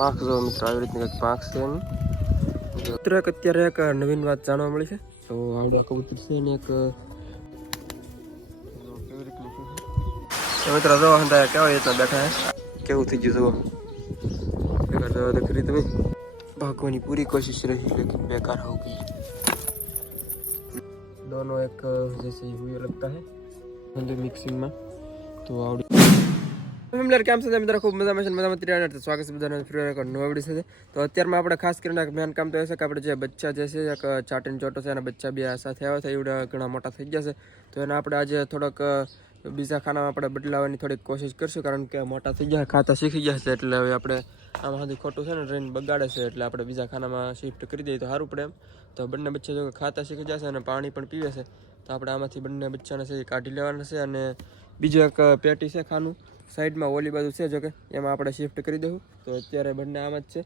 પાંખ જો મિત્રો આવી રીતની કંઈક પાંખ છે એની. મિત્રો અત્યારે એક નવીન વાત જાણવા મળી છે. તો આવડો કબૂતર છે ને એક કેવી રીતનું છે મિત્રો જો હંધા કેવા રીતના બેઠા છે. કેવું થઈ ગયું જુઓ तो करी तुम्हें भागवानी पूरी कोशिश रही लेकिन बेकार हो गई। दोनों एक जैसे ही हुए लगता है हिंदी मिक्सिंग में तो आवड़ी ફેમિલી કેમ છે મિત્રો ખૂબ મજામાં ત્રિયાણ સ્વાગત છે બધાને ફ્રી એક નવા વિડીયો છે। તો અત્યારમાં આપણે ખાસ કરીને મેન કામ તો એ છે કે આપણે જે બચ્ચા જે છે એક ચાટીન ચોટો છે અને બચ્ચા બે સાથે આવ્યા છે એવડા ઘણા મોટા થઈ ગયા છે તો એને આપણે આજે થોડોક બીજા ખાનામાં આપણે બદલાવવાની થોડીક કોશિશ કરશું કારણ કે મોટા થઈ ગયા ખાતા શીખી ગયા છે એટલે હવે આપણે આમાં સુધી ખોટું છે ને ટ્રેન બગાડે છે એટલે આપણે બીજા ખાનામાં શિફ્ટ કરી દઈએ તો સારું પડે એમ। તો બંને બચ્ચા જો ખાતા શીખી જશે અને પાણી પણ પીવે છે તો આપણે આમાંથી બંને બચ્ચાને છે એ કાઢી લેવાના છે અને બીજું એક પેટી છે ખાનું સાઈડમાં ઓલી બાજુ છે જો કે એમાં આપણે શિફ્ટ કરી દઉં તો અત્યારે બંને આમ જ છે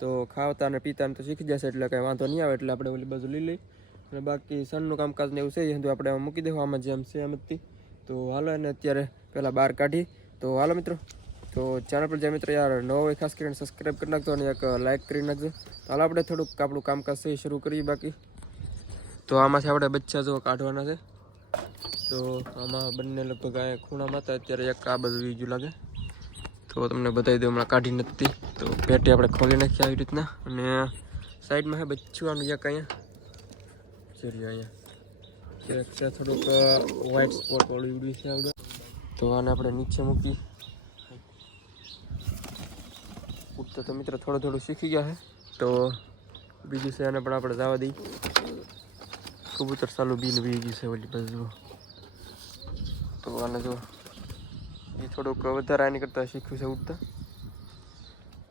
તો ખાવતા અને પીતા એમ તો શીખી જશે એટલે કંઈ વાંધો નહીં આવે એટલે આપણે ઓલી બાજુ લઈ લઈ અને બાકી સનનું કામકાજ ને એવું છે એ બધું આપણે મૂકી દેવું આમાં જેમ છે એમ જ તો હાલો એને અત્યારે પહેલાં બહાર કાઢી તો હાલો મિત્રો તો ચેનલ પર જે મિત્રો યાર નવો હોય ખાસ કરીને સબસ્ક્રાઈબ કરી નાખજો અને એક લાઇક કરી નાખજો તો હાલો આપણે થોડુંક આપણું કામકાજ છે શરૂ કરીએ બાકી તો આમાંથી આપણે બચ્ચા જો કાઢવાના છે તો આમાં બંને લગભગ આ ખૂણામાં હતા અત્યારે એક આ બધું બીજું લાગે તો તમને બતાવી દઉં હમણાં કાઢી નથી તો પેટી આપણે ખોલી નાખીએ આવી રીતના અને સાઈડમાં છે બચ્ચું આનું એક અહીંયા જોઈએ અહીંયા છે થોડુંક વ્હાઇટ સ્પોટ વાળું ઉડ્યું છે આવડે તો આને આપણે નીચે મૂકી ઉડતા તો મિત્રો થોડું શીખી ગયા છે તો બીજું છે આને પણ આપણે જવા દઈએ કબૂતર ચાલુ બીન વી ગયું છે ઓલી બાજુ તો આને જો એ થોડુંક વધારે આની કરતાં શીખ્યું છે ઉડતા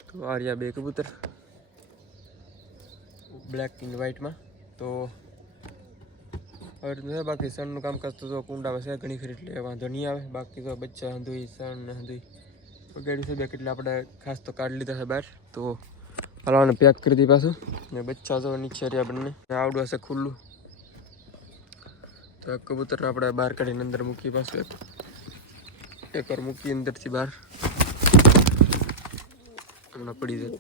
તો આ રહ્યા બે કબૂતર બ્લેક એન્ડ વ્હાઇટમાં તો હવે રીતનું છે બાકી સનનું કામકાજ તો જો કુંડામાં છે ઘણી ખરી એટલે વાંધો નહીં આવે બાકી તો બચ્ચા હંધુઈ સન ને હંધુઈ વગાડી છે બે એટલે આપણે ખાસ તો કાઢી લીધા છે બહાર તો હલાવાને પેક કરી દી પાછું ને બચ્ચા જો નીચે રહ્યા બંને આવડું હશે ખુલ્લું તો કબૂતર આપણે બહાર કાઢીને અંદર મૂકી પાછું એક વાર મૂકી અંદરથી બહાર હમણાં પડી જાય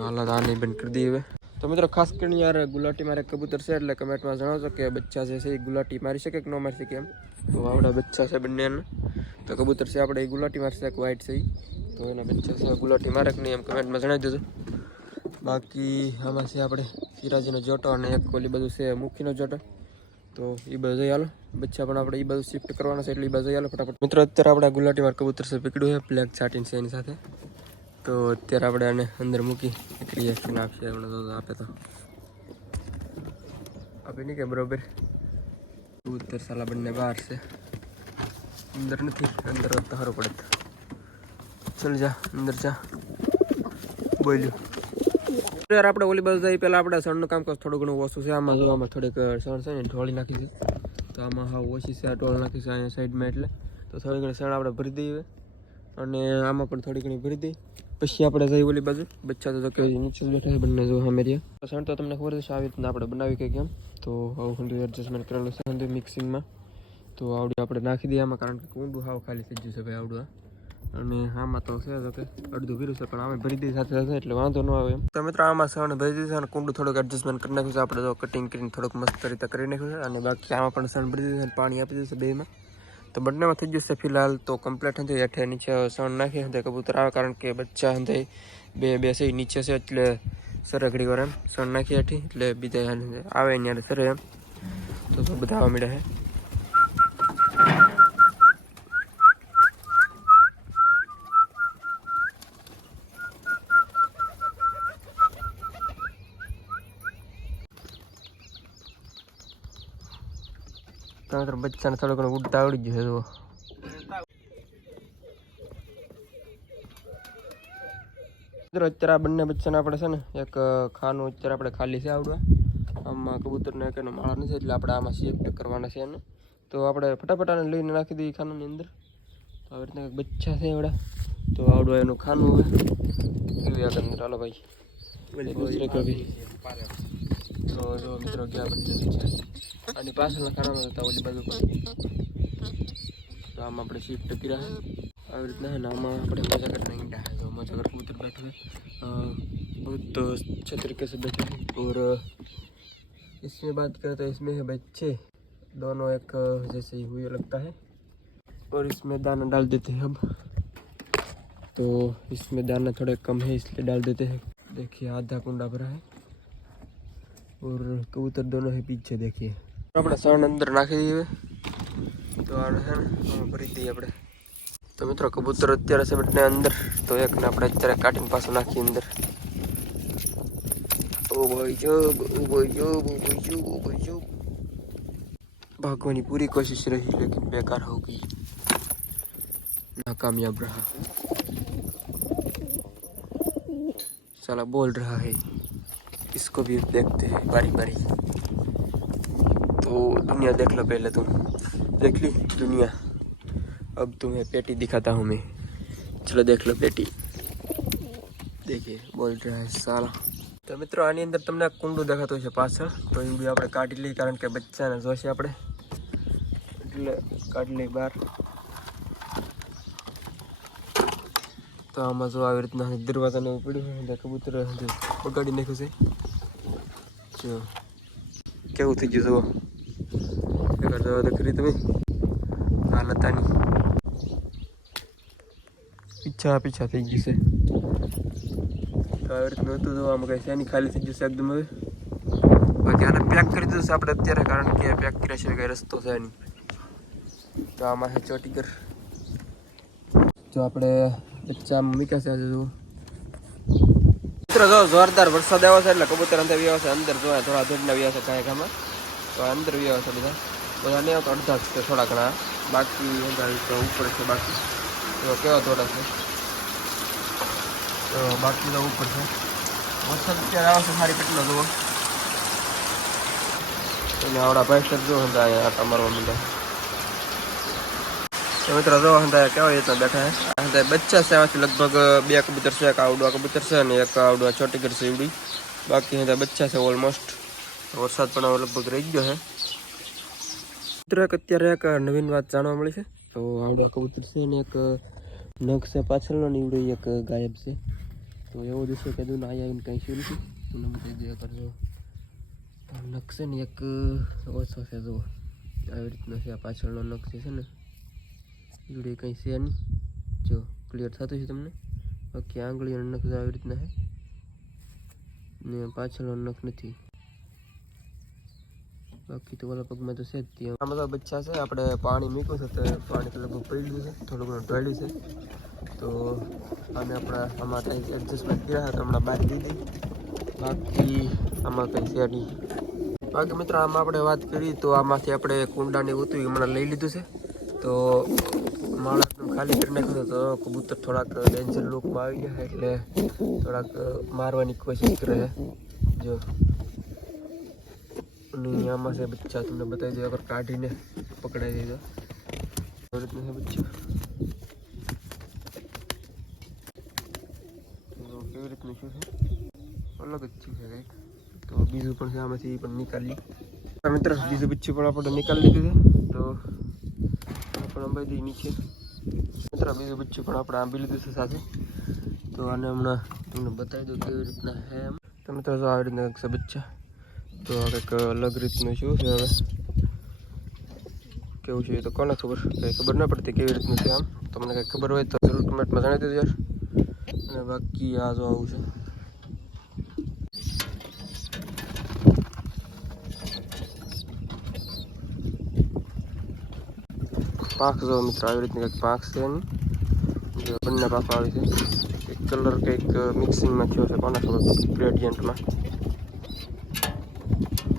હાલત આની બંધ કરી દઈએ હવે તો મિત્રો ખાસ કરીને યાર ગુલાટી મારે કબૂતર છે એટલે કમેન્ટમાં જણાવજો કે બચ્ચા જે છે એ ગુલાટી મારી શકે કે ન મારી શકે એમ તો આવડા બચ્ચા છે બંનેના તો કબૂતર છે આપણે એ ગુલાટી મારશે એક વ્હાઇટ છે તો એના બચ્ચા છે ગુલાટી મારે કે નહીં એમ કમેન્ટમાં જણાવી દેજો બાકી આમાં છે આપણે સિરાજીનો જોટો અને એક ઓલી બધું છે મુખીનો જોટો તો એ બધું હાલો બચ્ચા પણ આપણે એ બધું શિફ્ટ કરવાના છે એટલે એ બધું હાલો ફટાફટ મિત્રો અત્યારે આપણે ગુલાટી માર કબૂતર છે પકડ્યું છે બ્લેક ચાટીન છે એની સાથે તો અત્યારે આપણે આને અંદર મૂકી એક રિએક્શન આપશે આપણે આપે તો આપે નહીં કે બરોબર કબૂતર સાલા બંને બહાર છે અંદર નથી અંદર તો સારું પડે ચાલ જા અંદર જા બોલ્યું યાર આપણે ઓલી બાજુ જઈએ પહેલાં આપણે સણનું કામકાજ થોડું ઘણું ઓછું છે આમાં જો આમાં થોડીક સણ છે ને ઢોળી નાખી છે તો આમાં હા ઓછી છે આ ઢોળ નાખી છે અહીંયા સાઈડમાં એટલે તો થોડી ઘણી સણ આપણે ભરી દઈએ અને આમાં પણ થોડી ઘણી ભરી દઈએ પછી આપણે જઈએ ઓલી બાજુ બચ્ચા તો કે નીચે બેઠા છે બંને જો સામે રહ્યા સણ તો તમને ખબર છે આવી રીતના આપણે બનાવી કે કેમ તો આવું ઊંધું એડજસ્ટમેન્ટ કરેલું છે ઊંધું મિક્સિંગમાં તો આવડું આપણે નાખી દઈએ આમાં કારણ કે ઊંડું હાવ ખાલી થઈ ગયું છે ભાઈ આવડું અને આમાં તો છે તો કે અડધું ભર્યું છે પણ આમે ભરી દઈએ સાથે સાથે એટલે વાંધો ન આવે એમ તો મિત્રો આમાં સણ ભરી દીધું અને કુંડું થોડુંક એડજસ્ટમેન્ટ કરી નાખ્યું છે આપણે તો કટિંગ કરીને થોડુંક મસ્ત રીતે કરી નાખ્યું છે અને બાકી આમાં પણ સણ ભરી દીધું અને પાણી આપી દીધું છે બેમાં તો બંનેમાં થઈ ગયું છે ફિલહાલ તો કમ્પ્લીટ હતી હેઠે નીચે સણ નાખી હતી કબૂતર આવે કારણ કે બચ્ચા હતી બે છે નીચે છે એટલે સરે ઘડી વાર એમ સણ નાખી હેઠી એટલે બીજા આવે અહીંયા સરે એમ તો બધા આવવા મળ્યા છે તો બચ્ચાને થોડું ઘણું ઉડતા આવડી ગયું છે જુઓ મિત્રો અત્યારે આ બંને બચ્ચાને આપણે છે ને એક ખાનું અત્યારે આપણે ખાલી છે આવડવા આમાં કબૂતરને એક એનો માળા નથી એટલે આપણે આમાં શિફ્ટ કરવાના છે એને તો આપણે ફટાફટ આને લઈને નાખી દઈએ ખાનાની અંદર તો આવી રીતના કંઈક બચ્ચા છે એવડા તો આવડવા એનું ખાનું હવે અંદર હાલો ભાઈ દૂસરે કભી તો જો મિત્રો ગયા બચ્ચા છે અને પાછળના ખાનામાં હતા ઓલી બાજુ પર તો આમાં આપણે શિફ્ટ કર્યા આવી રીતના है ना आमा આપણે मजा करना ईंडा है जो मजा कर कबूतर बैठे हुए बहुत अच्छे तरीके से बैठे हैं और इसमें बात करें तो इसमें है बच्चे दोनों एक जैसे ही हुए लगता है और इसमें दाना डाल देते हैं अब तो इसमें दाना थोड़ा कम है इसलिए डाल देते हैं देखिए आधा कुंडा भरा है और कबूतर दोनों है पीछे देखिए अपने सन अंदर नाखी दीए तो आने है भरी दीए अपने तो मित्रों कबूतर अत्यारे से बैठने अंदर तो एक ने अपने अत्यारे काटीने पाछो नाखी अंदर ओ भाई जो भागवानी पूरी कोशिश रही लेकिन बेकार हो गई नाकामयाब रहा साला बोल रहा है इसको भी देखते हैं बारी बारी तो दुनिया देख लो पहले तुम देख ली दुनिया अब तुम्हें पेटी दिखाता हूँ मैं चलो देख लो पेटी देखिए बोल रहा है साला तो मित्रों आनी अंदर तमने कुंडू देखातो है पाछळ तो ये भी આપણે કાઢી લઈ કારણ કે બચ્ચાને જોશે આપણે એટલે કાઢી લઈ બહાર તો આમાં જો આવી રીતના દરવાજાને પડ્યું હોય કબૂતર બગાડી નાખ્યું છે જો કેવું થઈ ગયું જુઓ એકવાર જવા તો ખરી તમે હાલત આની પીછા થઈ ગઈ છે તો આવી રીતનું હતું જો આમાં કંઈ શેની ખાલી થઈ જશે એકદમ હવે બાકી આને પેક કરી દીધું છે આપણે અત્યારે કારણ કે પેક કર્યા છે કંઈ રસ્તો છે નહીં તો આમાં છે ચોટીગર જો આપણે બચ્ચા મૂક્યા છે આજે જો મિત્રો જો જોરદાર વરસાદ આવ્યો છે એટલે કબૂતર અંદર વ્યા છે અંદર જો થોડા ધોડના વ્યા છે કાંઈ ગામમાં તો અંદર વ્યા છે બધા નહીં આવતો અડધા છે થોડા ઘણા બાકી તો ઉપર છે બાકી તો કેવા થોડા છે તો બાકી તો ઉપર છે વરસાદ અત્યારે આવે છે સારી કેટલો જુઓ અને આવડા ભાઈ જો હતા અહીંયા આટા મારવા માંડ્યા तो मित्रों जो हंधा क्या इतना बैठा है हंधा बच्चा से आवाज लगभग 2 कबूतर से एक आवडवा कबूतर से और एक आवडवा ચોટીગર से इवड़ी बाकी हंधा बच्चा से ऑलमोस्ट वरसाद पण लगभग रही गयो है मित्रों एक अत्यारे एक नवीन बात जाणवा मळी छे तो आवडवा कबूतर से ने एक नख से पाछळनो निवड़ी एक गायब से तो एवो दिसे के दून आया इन कई शुरू थी तो बता दिया करजो नख से ने एक ओछो से जो આવી રીતનો છે આ પાછળનો નખ છે ને वीडियो कहीं से नहीं जो क्लियर था तो तमने बाकी आंगली नख આવી રીતના है ने पाछळનો नख નથી बाकी तो वाला पग में तो सेज थी आ मतलब बच्चा से આપણે પાણી મૂક્યું છે તો પાણી તો લગભગ પડી ગયું છે થોડું ઘણું ઢળ્યું છે તો આને આપણે આમાં કંઈ એડજસ્ટમેન્ટ કર્યા તો હમણાં બહાર દીધી બાકી આમાં કંઈ છે નહીં બાકી મિત્રો આમાં આપણે વાત કરી તો આમાંથી આપણે કુંડાને ઉતરી હમણાં લઈ લીધું છે તો माला खाली कर नाख्यो तो कबूतर थोड़ा डेंजर लुक में आई गया है એટલે થોડાક મારવાની कोशिश करे है जो यहाँ से बच्चा तुमने बताई दिया अगर काटी ने पकड़ाई देगा और इतने से बच्चा तो केवी રીતનું છે અલગ જ છે તો બીજું પણ છે આમાંથી પણ નીકાળી મિત્ર બીજું બચ્ચું પણ આપણે નીકાળી લીધું છે તો પણ અંબાઈ નીચે मित्रों बीजू बच्चों पण આપણે આંબી લીધું છે સાથે તો આને હમણાં તમને બતાવી દઉં કેવી રીતના છે એમ તો મિત્રો જો આવી રીતના છે બચ્ચા તો કંઈક અલગ રીતનું શું છે હવે કેવું છે એ તો કોને ખબર કંઈ ખબર ના પડતી કેવી રીતનું છે આમ તમને કંઈ ખબર હોય તો જરૂર કમેન્ટમાં જણાવી દેજો યાર અને બાકી આ જો આવું છે પાંખ જો મિત્રો આવી રીતની કંઈક પાંખ છે એની જે બંને પાંખો આવી છે એક કલર કંઈક મિક્સિંગમાં થયો છે કોને ખબર ગ્રેડિયન્ટમાં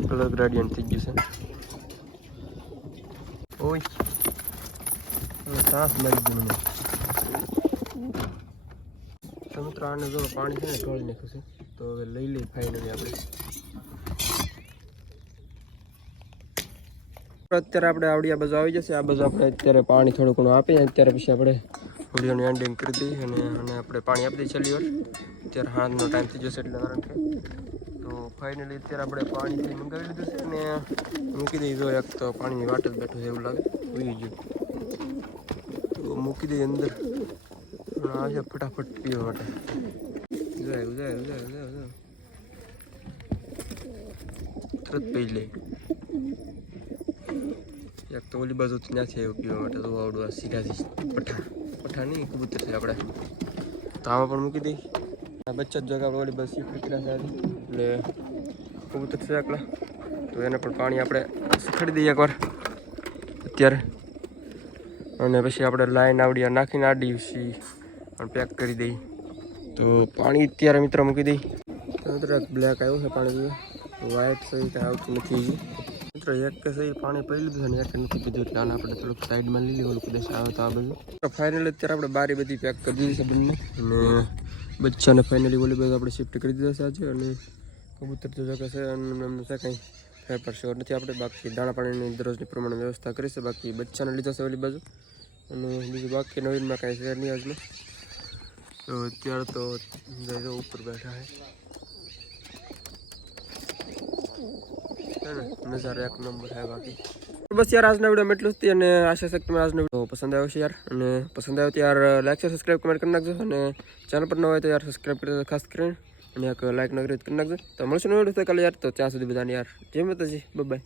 કલર ગ્રેડિયન્ટ થઈ ગયું છે ઓય સાસ મરી ગયું મને તો મિત્રો આને જો પાણી છે ને ઢોળી નાખ્યું છે તો હવે લઈ લઈ ફાઇનલી આપણે અત્યારે આપણે આવડી આ બાજુ આવી જશે આ બાજુ આપણે અત્યારે પાણી થોડું ઘણું આપીએ અત્યારે પછી આપણે વિડીયોની એન્ડિંગ કરી દઈએ અને આપણે પાણી આપી દઈએ છેલ્લી વાર અત્યારે હાથનો ટાઈમ થઈ જશે એટલે કારણ કે તો તો ફાઇનલી અત્યારે આપણે પાણી મંગાવી લીધું છે ને મૂકી દઈએ. જો એક તો પાણીની વાટ જ બેઠું છે એવું લાગે, ઉઈ ગયું તો મૂકી દઈએ અંદર. આ છે ફટાફટ પીવા માટે. તરત પી લે. એક તો ઓલી બાજુ ત્યાં છે એવું પીવા માટે. તો આવડું આ સીધાથી પઠા નહીં કબૂતર છે આપણે, તો આમાં પણ મૂકી દઈ. આ બચ્ચા જ જગા ઓલી બસ શીખડી કર્યા છે એટલે કબૂતર છે એકલા, તો એને પણ પાણી આપણે શીખડી દઈએ એકવાર અત્યારે. અને પછી આપણે લાઈન આવડી નાખીને આડી સી અને પેક કરી દઈ. તો પાણી અત્યારે મિત્ર મૂકી દઈ. મિત્ર બ્લેક આવ્યું છે પાણી, વ્હાઈટ સહી કાંઈ આવતું નથી. મિત્રો એક કે સહી પાણી પી લીધું છે ને એક નથી પીધું, એટલે આને આપણે થોડુંક સાઈડમાં લઈ લીધું કદાચ આવે તો આ બધું. ફાઇનલી અત્યારે આપણે બારી બધી પેક કરી દીધી છે બંને, અને બચ્ચાને ફાઇનલી ઓલી બધું આપણે શિફ્ટ કરી દીધા છે આજે. અને કબૂતર તો જગા છે અને એમને છે કંઈ ફેરફાર શોર નથી આપણે. બાકી દાણા પાણીની દરરોજની પ્રમાણે વ્યવસ્થા કરી છે. બાકી બચ્ચાને લીધા છે ઓલી બાજુ, અને બીજું બાકી નવીનમાં કાંઈ છે નહીં આજમાં. તો અત્યારે તો જઈ ઉપર બેઠા છે ને, નજારો એક નંબર છે. બાકી બસ યાર આજના વિડીયોમાં એટલું જ હતી, અને આશા છે કે તમે આજનો વિડીયો પસંદ આવ્યો છે યાર. અને પસંદ આવ્યો તો યાર લાઈક છે, સબસ્ક્રાઈબ કમેન્ટ કરી નાખજો. અને ચેનલ પર ન હોય તો યાર સબસ્ક્રાઈબ કરી ખાસ કરીને, અને એક લાઈક નગરી કરી નાખજો. તો મળશું નવું વિડીયો કાલે યાર. તો ત્યાં સુધી બધાને યાર જય માતાજી, બાય બાય.